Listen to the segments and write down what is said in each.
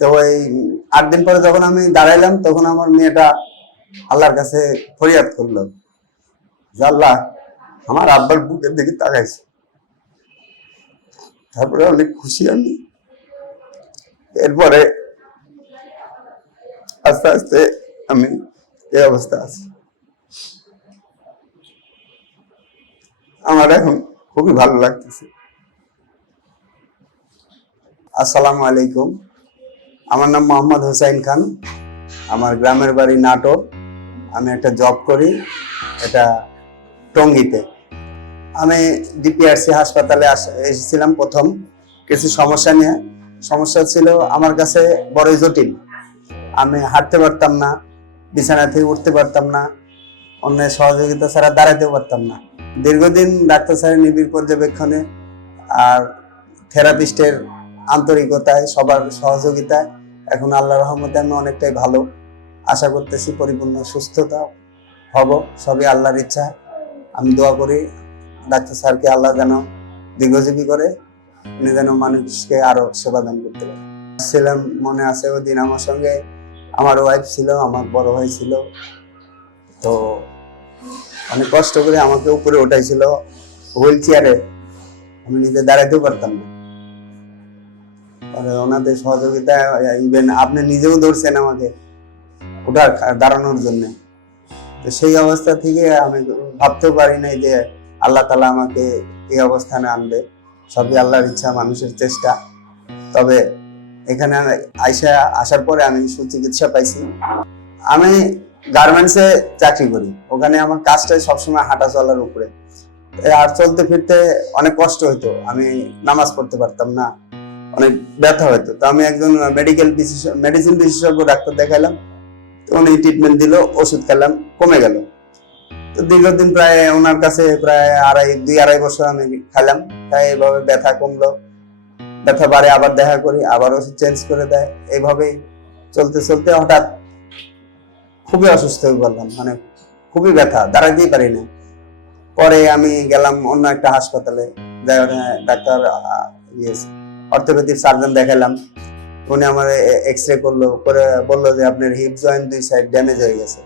তো ওই আট দিন পরে যখন আমি দাঁড়াইলাম, তখন আমার মেয়েটা আল্লাহর কাছে ফরিয়াদ করল। আল্লাহ, আমার আব্বার বুকের দিকে তাকাইছে। তারপরে অনেক খুশি আমি। এরপরে আস্তে আস্তে আমি এই অবস্থা আছি। আমার এখন খুবই ভালো লাগতেছে। আসসালামু আলাইকুম। আমার নাম মোহাম্মদ হোসাইন খান। আমার গ্রামের বাড়ি নাটোর। আমি একটা জব করি, এটা টঙ্গিতে। আমি ডিপিআরসি হাসপাতালে এসেছিলাম প্রথম। কিছু সমস্যা নিয়ে। সমস্যা ছিল আমার কাছে বড় জটিল। আমি হাঁটতে পারতাম না, বিছানা থেকে উঠতে পারতাম না, অন্যের সহযোগিতা ছাড়া দাঁড়াতেও পারতাম না। দীর্ঘদিন ডাক্তার স্যারের নিবিড় পর্যবেক্ষণে আর থেরাপিস্টের আন্তরিকতায়, সবার সহযোগিতায় এখন আল্লাহ রহমতে আমি অনেকটাই ভালো। আশা করতেছি পরিপূর্ণ সুস্থতা হব, সবই আল্লাহর ইচ্ছা। আমি দোয়া করি ডাক্তার স্যারকে আল্লাহ যেন দীর্ঘজীবী করে, উনি যেন মানুষকে আরও সেবা দান করতে পারে। ছিলাম, মনে আছে ওই দিন আমার সঙ্গে আমার ওয়াইফ ছিল, আমার বড় ভাই ছিল। তো অনেক কষ্ট করে আমাকে উপরে ওঠাইছিল হুইল চেয়ারে। আমি নিজে দাঁড়াইতেও পারতাম না। পরে ওনাদের সহযোগিতায় ইভেন আপনি নিজেও ধরছেন আমাকে ওঠার দাঁড়ানোর জন্য। তো সেই অবস্থা থেকে আমি ভাবতেও পারি নাই যে আল্লাহ তালা আমাকে এই অবস্থানে আনবে। সবই আল্লাহর ইচ্ছা, মানুষের চেষ্টা। তবে এখানে আইসা আসার পরে আমি সুচিকিৎসা পাইছি। আমি গার্মেন্টসে চাকরি করি। ওখানে আমার কাজটাই সবসময় হাঁটা চলার উপরে। আর চলতে ফিরতে অনেক কষ্ট হতো আমি নামাজ পড়তে পারতাম না। অনেক ব্যথা হতো তো আমি একজন মেডিকেল বিশেষজ্ঞ মেডিসিন বিশেষজ্ঞ, ডাক্তার দেখাইলাম। তো উনি ট্রিটমেন্ট দিল, ওষুধ খেলাম, কমে গেল। তো দীর্ঘদিন প্রায় ওনার কাছে প্রায় আড়াই, দুই, আড়াই বছর আমি খেলাম। তাই এইভাবে ব্যথা কমলো। ব্যথা বাড়ে, আবার দেখা করি, আবার ওষুধ চেঞ্জ করে দেয়। এইভাবেই চলতে চলতে হঠাৎ খুবই অসুস্থ হয়ে পড়লাম। মানে খুবই ব্যথা, দাঁড়াতেই পারি না। পরে আমি গেলাম অন্য একটা হাসপাতালে। ওখানে ডাক্তার অর্থোপেডিক সার্জন দেখালাম। উনি আমার এক্স রে করল, করে বলল যে আপনার হিপ জয়েন্ট দুই সাইড ড্যামেজ হয়ে গেছে।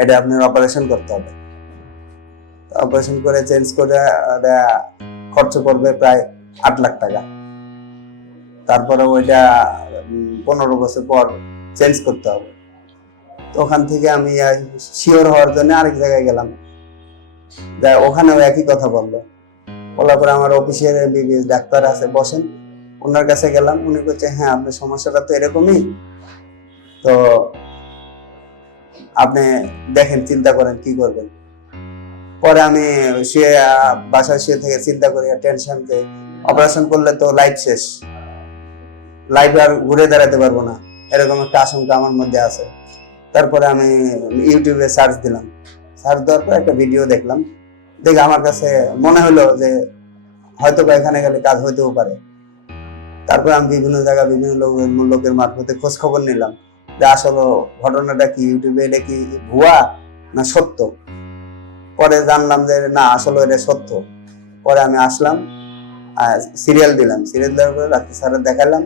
এটা আপনার অপারেশন করতে হবে। অপারেশন করে চেঞ্জ করে খরচ পড়বে প্রায় আট লাখ টাকা। তারপরে ওইটা পনেরো বছর পর চেঞ্জ করতে হবে। তো ওখান থেকে আমি শিওর হওয়ার জন্য আরেক জায়গায় গেলাম। ওখানেও একই কথা বলল। বলার পরে আমার অফিসের ডাক্তার আছে, বসেন। ওনার কাছে গেলাম, উনি বলছে হ্যাঁ আপনার সমস্যাটা তো এরকমই। তো আপনি দেখেন, চিন্তা করেন কি করবেন। পরে আমি শুয়ে, বাসায় শুয়ে থেকে চিন্তা করি টেনশন যে অপারেশন করলে তো লাইফ শেষ। লাইফ আর ঘুরে দাঁড়াতে পারব না। এরকম একটা আশঙ্কা আমার মধ্যে আছে। তারপরে আমি ইউটিউবে সার্চ দিলাম। সার্চ দেওয়ার পর একটা ভিডিও দেখলাম। দেখে আমার কাছে মনে হলো যে হয়তো বা এখানে গেলে কাজ হইতেও পারে। তারপর আমি বিভিন্ন জায়গায় বিভিন্ন লোকের লোকের মারফতে খোঁজ খবর নিলাম যে আসলে ঘটনাটা কি ইউটিউবে এটা কি ভুয়া না সত্য? পরে জানলাম যে না, আসলে এটা সত্য। পরে আমি আসলাম আর সিরিয়াল দিলাম। সিরিয়াল দেওয়ার পরে ডাক্তার স্যারের দেখালাম,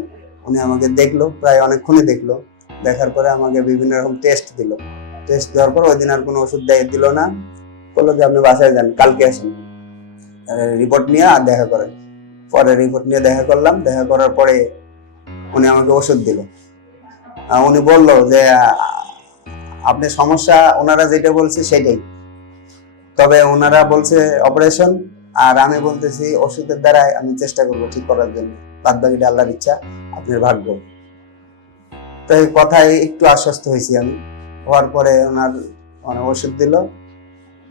উনি আমাকে দেখল, প্রায় অনেকক্ষণই দেখল। দেখার পরে আমাকে বিভিন্ন রকম টেস্ট দিল। টেস্ট দেওয়ার পর ওই দিন আর কোনো ওষুধ দেয়, দিল না। বলল যে আপনি বাসায় যান, কালকে আসেন। রিপোর্ট নিয়ে আর দেখা করেন। পরে রিপোর্ট নিয়ে দেখা করলাম। দেখা করার পরে উনি আমাকে ওষুধ দিল। উনি বলল যে আপনি সমস্যা ওনারা যেটা বলছে সেটাই। তবে ওনারা বলছে অপারেশন আর আমি বলতেছি ওষুধের দ্বারাই আমি চেষ্টা করব ঠিক করার জন্য। বাদ বাকিটা আল্লাহর ইচ্ছা, আপনার ভাগ্য। তো এই কথায় একটু আশ্বস্ত হয়েছি আমি। হওয়ার পরে ওনার মানে ওষুধ দিল,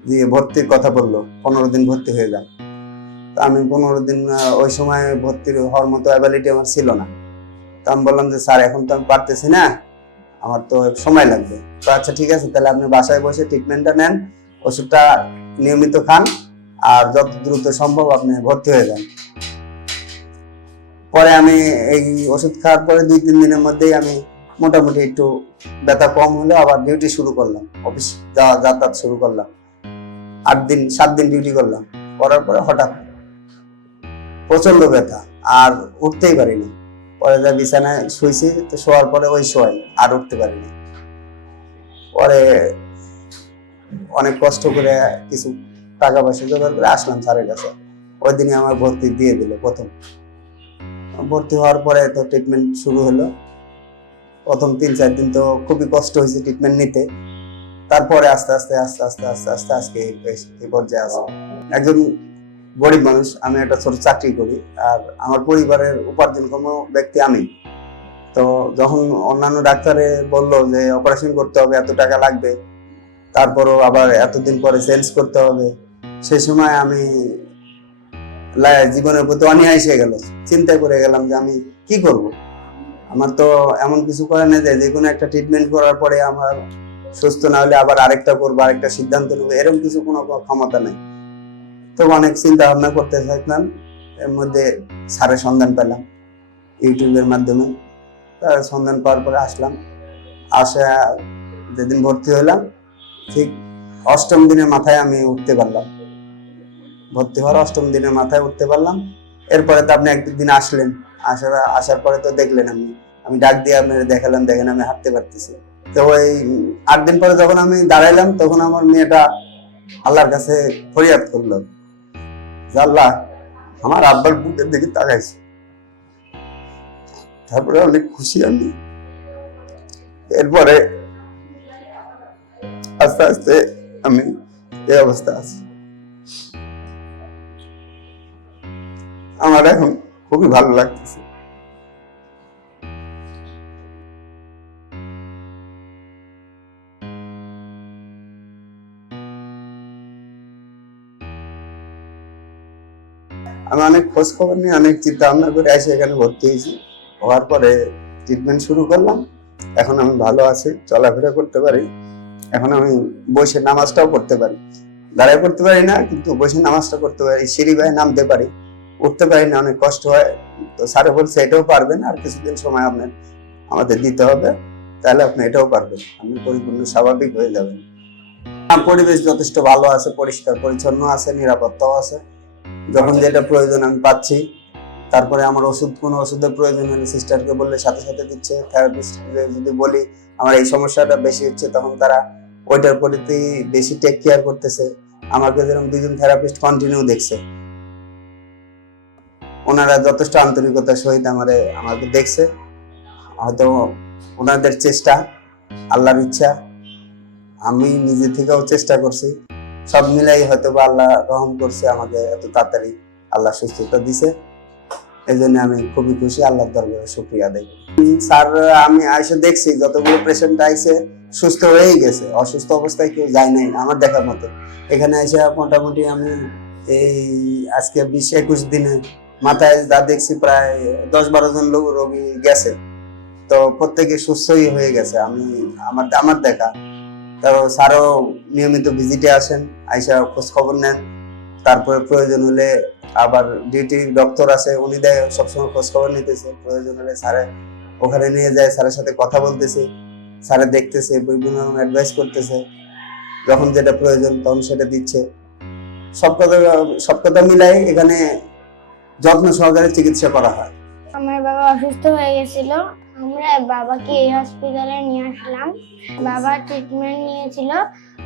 দিয়ে ভর্তির কথা বলল। পনেরো দিন ভর্তি হয়ে যান আমি পনেরো দিন ওই সময় ভর্তি হওয়ার মতো অ্যাবিলিটি আমার ছিল না। তো আমি বললাম যে, স্যার, এখন তো আমি পারতেছি না। আমার তো সময় লাগবে। তো আচ্ছা ঠিক আছে, তাহলে আপনি বাসায় বসে ট্রিটমেন্টটা নেন, ওষুধটা নিয়মিত খান, আর যত দ্রুত সম্ভব আপনি ভর্তি হয়ে যান। পরে আমি এই ওষুধ খাওয়ার পরে দুই, তিন দিনের মধ্যেই আমি মোটামুটি একটু ব্যথা কম হলে, আবার ডিউটি শুরু করলাম অফিস যাওয়া, যাতায়াত শুরু করলাম। আট দিন, সাত দিন ডিউটি করলাম। করার পরে হঠাৎ প্রচণ্ড ব্যথা, আর উঠতেই পারিনি। পরে যা বিছানায় শুয়েছি তো শোয়ার পরে ওই শোয়াই, আর উঠতে পারিনি। পরে অনেক কষ্ট করে কিছু টাকা পয়সা জোগাড় করে আসলাম স্যারের কাছে। ওই দিনই আমার ভর্তি দিয়ে দিল প্রথম। ভর্তি হওয়ার পরে তো ট্রিটমেন্ট শুরু হলো। প্রথম তিন চার দিন তো খুবই কষ্ট হয়েছে ট্রিটমেন্ট নিতে। তারপরে আস্তে আস্তে আস্তে আস্তে আস্তে আস্তে, আজকে এই পর্যায়ে আছে। একজন গরিব মানুষ, আমি একটা ছোট চাকরি করি আর আমার পরিবারের উপার্জনক্ষম ব্যক্তি আমি। তো যখন অন্যান্য ডাক্তারে বলল যে, অপারেশন করতে হবে, এত টাকা লাগবে। তারপরও আবার এতদিন পরে চেঞ্জ করতে হবে। সেই সময় আমি জীবনের প্রতি অনীহা এসে গেল। চিন্তা করে গেলাম যে, আমি কি করব? আমার তো এমন কিছু করে না যে কোনো একটা ট্রিটমেন্ট করার পরে আমার সুস্থ না হলে আবার আরেকটা করব, আরেকটা সিদ্ধান্ত নেব, এরকম কিছু কোনো ক্ষমতা নেই। তো অনেক চিন্তা ভাবনা করতে থাকলাম এর মধ্যে সারের সন্ধান পেলাম ইউটিউবের মাধ্যমে। তার সন্ধান পাওয়ার পরে আসলাম। আসা যেদিন ভর্তি হলাম, ঠিক অষ্টম দিনের মাথায় আমি উঠতে পারলাম। ভর্তি হওয়ার অষ্টম দিনের মাথায় উঠতে পারলাম। এরপরে তো আপনি একদিন আসলেন। আসার আসার পরে তো দেখলেন আমি আমি ডাক দিয়ে আপনার দেখালাম, দেখেন আমি হাঁটতে পারতেছি। তো ওই আট দিন পরে যখন আমি দাঁড়াইলাম, তখন আমার মেয়েটা আল্লাহর কাছে ফরিয়াদ করল। আল্লাহ, আমার আব্বার বুকের দিকে তাকাইছে। তারপরে অনেক খুশি আমি। এরপরে আস্তে আস্তে আমি এই অবস্থা আছি। আমার এখন খুবই ভালো লাগতেছে। আমি অনেক খোঁজ খবর নিয়ে অনেক চিন্তা ভাবনা করে এসে এখানে ভর্তি হয়েছি। হওয়ার পরে ট্রিটমেন্ট শুরু করলাম। এখন আমি ভালো আছি, চলাফেরা করতে পারি। এখন আমি বসে নামাজটাও করতে পারি। দাঁড়ায় করতে পারি না, কিন্তু বসে নামাজটা করতে পারি। সিঁড়ি বাই নামতে পারি। উঠতে পারি না, অনেক কষ্ট হয়। তো স্যারে বলছে, এটাও পারবেন আর কিছুদিন সময় আপনার, আমাদের দিতে হবে। তাহলে আপনি এটাও পারবেন। আপনি পরিপূর্ণ স্বাভাবিক হয়ে যাবেন। পরিবেশ যথেষ্ট ভালো আছে, পরিষ্কার, পরিচ্ছন্ন আছে, নিরাপত্তাও আছে। যখন যেটা প্রয়োজন আমি পাচ্ছি তারপরে আমার ওষুধ কোনো ওষুধের প্রয়োজন হলে সিস্টারকে বললে সাথে সাথে দিচ্ছে থেরাপিস্ট যদি বলি আমার এই সমস্যাটা বেশি হচ্ছে তখন তারা ওইটার প্রতি বেশি টেক কেয়ার করতেছে। আমাকে যেরকম দুজন থেরাপিস্ট কন্টিনিউ দেখছে। ওনারা যথেষ্ট আন্তরিকতার সহিত আমারে আমাকে দেখছে। হয়তো ওনাদের চেষ্টা আল্লাহর ইচ্ছা আমি নিজে থেকেও চেষ্টা করছি। সব মিলাই হয়তো বা আল্লাহ রহম করছে, আমাকে এত তাড়াতাড়ি আল্লাহ সুস্থতা দিছে। এই জন্য আমি খুবই খুশি, আল্লাহর দরবারে শুক্রিয়া দেই স্যার, আমি আইসে দেখছি, যতগুলো পেশেন্ট আইসে সুস্থ হয়েই গেছে। অসুস্থ অবস্থায় কেউ যায় নাই, আমার দেখার মতো। এখানে এসে মোটামুটি আমি এই আজকে বিশ একুশ দিনে মাথায় যা দেখছি, প্রায় দশ বারো জন লোক রোগী গেছে। তো প্রত্যেকে সুস্থই হয়ে গেছে। আমি, আমার আমার দেখা। তারপর স্যারও নিয়মিত ভিজিটে আসেন, আইসা খোঁজ খবর নেন। তারপরে প্রয়োজন হলে আবার ডিউটি ডক্টর আছে, উনি দেয়, সবসময় খোঁজ খবর নিতেছে। প্রয়োজন হলে স্যারে ওখানে নিয়ে যায়, স্যারের সাথে কথা বলতেছে, স্যারে দেখতেছে, বিভিন্ন রকম অ্যাডভাইস করতেছে। যখন যেটা প্রয়োজন তখন সেটা দিচ্ছে। সব কথা সব কথা মিলাই এখানে যত্ন সহকারে চিকিৎসা করা হয়। আমার বাবা অসুস্থ হয়ে গেছিল। আমরা বাবাকে এই হসপিটালে নিয়ে আসলাম। বাবা ট্রিটমেন্ট নিয়েছিল।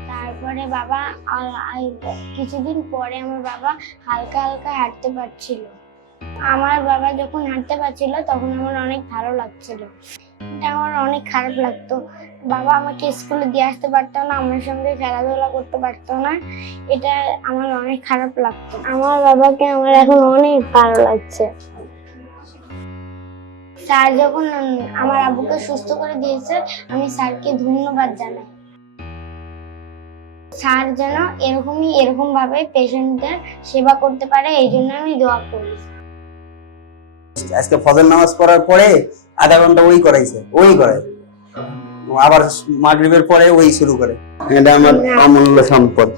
তারপরে বাবা কিছুদিন পরে আমার বাবা হালকা হালকা হাঁটতে পারছিল। আমার বাবা যখন হাঁটতে পারছিল, তখন আমার অনেক ভালো লাগছিল। এটা আমার অনেক খারাপ লাগতো। বাবা আমাকে স্কুলে দিয়ে আসতে পারতো না, আমার সঙ্গে খেলাধুলা করতে পারতো না। এটা আমার অনেক খারাপ লাগতো। আমার বাবাকে আমার এখন অনেক ভালো লাগছে। স্যার যখন আমার আব্বুকে সুস্থ করে দিয়েছে আমি স্যারকে ধন্যবাদ জানাই। স্যার যেন এরকমই এরকম ভাবে পেশেন্টদের সেবা করতে পারে এই জন্য আমি দোয়া করি। আজকে ফজর নামাজ পড়ার পরে আধা ঘণ্টা ওই করাইছে ওই করে। আবার মাগরিবের পরে ওই শুরু করে। এটা আমার অমূল্য সম্পদ।